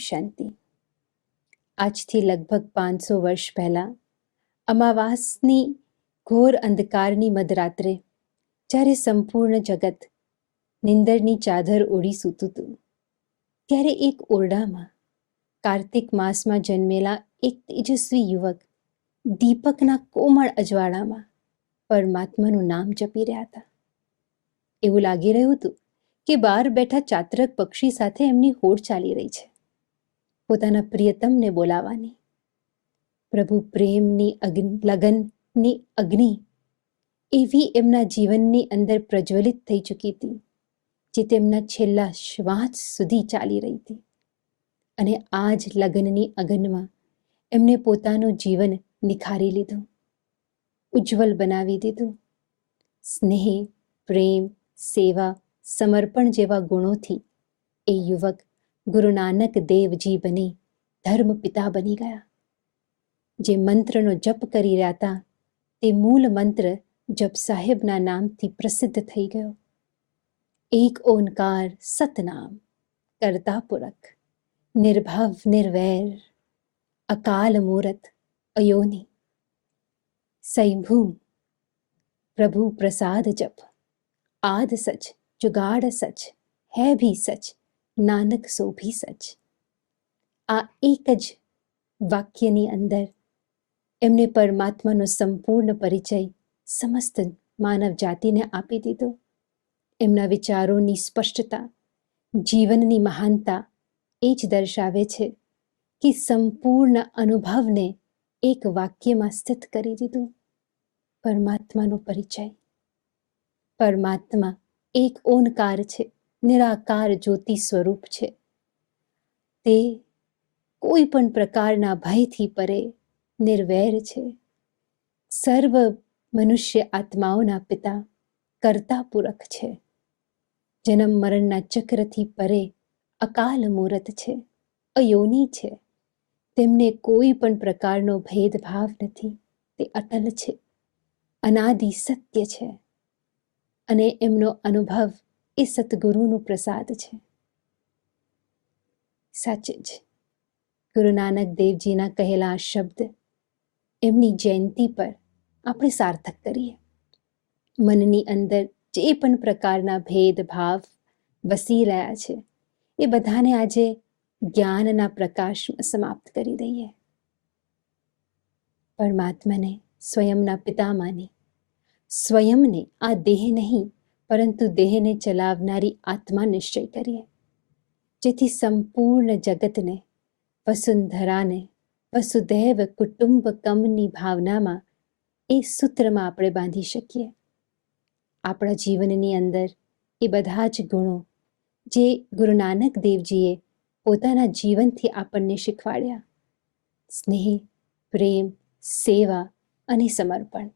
શાંતિ આજથી લગભગ પાંચસો વર્ષ પહેલાં અમાવાસની ઘોર અંધકારની મધરાત્રે જ્યારે સંપૂર્ણ જગત નિંદરની ચાદર ઓળી સૂતું હતું ત્યારે એક ઓરડામાં કાર્તિક માસમાં જન્મેલા એક તેજસ્વી યુવક દીપકના કોમળ અજવાળામાં પરમાત્માનું નામ જપી રહ્યા હતા એવું લાગી રહ્યું હતું કે બહાર બેઠા ચાતરક પક્ષી સાથે એમની હોડ ચાલી રહી છે પોતાના પ્રિયતમને બોલાવાની. પ્રભુ પ્રેમની અગ્નિ, લગનની અગ્નિ એવી એમના જીવનની અંદર પ્રજ્વલિત થઈ ચૂકી હતી, જે તેમના છેલ્લા શ્વાસ સુધી ચાલી રહી હતી. અને આ જ લગ્નની અગનમાં એમને પોતાનું જીવન નિખારી લીધું, ઉજ્જવલ બનાવી દીધું. સ્નેહ, પ્રેમ, સેવા, સમર્પણ જેવા ગુણોથી એ યુવક ગુરુ નાનક દેવજી બની ધર્મ પિતા બની ગયા જે મંત્રનો જપ કરી રહ્યા હતા તે મૂળ મંત્ર જપ સાહેબના નામથી પ્રસિદ્ધ થઈ ગયો એક ઓનકાર સતનામ કરતા પુરખ નિર્ભવ નિર્વૈર અકાલ મૂરત અયોની સૈભૂ પ્રભુ પ્રસાદ જપ આદ સચ જુગાડ સચ હે ભી સચ નાનક સો ભી સચ આ એક જ વાક્યની અંદર એમને પરમાત્માનો સંપૂર્ણ પરિચય સમસ્ત માનવ જાતિને આપી દીધો. એમના વિચારોની સ્પષ્ટતા, જીવનની મહાનતા એ જ દર્શાવે છે કે સંપૂર્ણ અનુભવને એક વાક્યમાં સ્થિત કરી દીધું. પરમાત્માનો પરિચય. પરમાત્મા એક ઓનકાર છે. નિરાકાર જ્યોતિ સ્વરૂપ છે. તે કોઈ પણ પ્રકારના ભયથી પરે, નિર્વૈર છે. સર્વ મનુષ્ય આત્માઓના પિતા કરતા પૂરક છે. જન્મ મરણના ચક્રથી પરે અકાલ મૂર્ત છે. અયોની છે. તેમને કોઈ પણ પ્રકારનો ભેદભાવ નથી. તે અટલ છે. અનાદિ સત્ય છે. અને એમનો અનુભવ એ સતગુરુનો પ્રસાદ છે. સાચે જ. ગુરુ નાનક દેવજીના કહેલા આ શબ્દ, એમની જયંતિ પર આપણે સાર્થક કરીએ. મનની અંદર જે પણ પ્રકારના ભેદભાવ વસી રહ્યા છે, એ બધાને આજે જ્ઞાનના પ્રકાશમાં સમાપ્ત કરી દઈએ. પરમાત્માને, સ્વયંના પિતા માની સ્વયંને આ દેહ નહીં પરંતુ દેહને ચલાવનારી આત્મા નિશ્ચય કરીએ. જેથી સંપૂર્ણ જગતને, વસુંધરાને વસુદૈવ કુટુંબકમની ભાવનામાં એ સૂત્રમાં આપણે બાંધી શકીએ. આપણા જીવનની અંદર એ બધા જ ગુણો જે ગુરુ નાનક દેવજીએ પોતાના જીવનથી આપણને શીખવાડ્યા. સ્નેહ, પ્રેમ, સેવા અને સમર્પણ.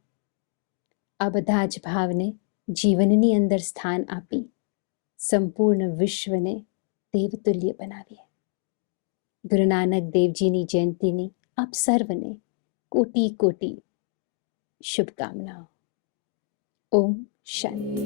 આ બધા જ ભાવને જીવનની અંદર સ્થાન આપી સંપૂર્ણ વિશ્વને દેવતુલ્ય બનાવીએ ગુરુ નાનક દેવજીની જયંતીની આપ સર્વને કોટી કોટી શુભકામનાઓ ઓમ શાંતિ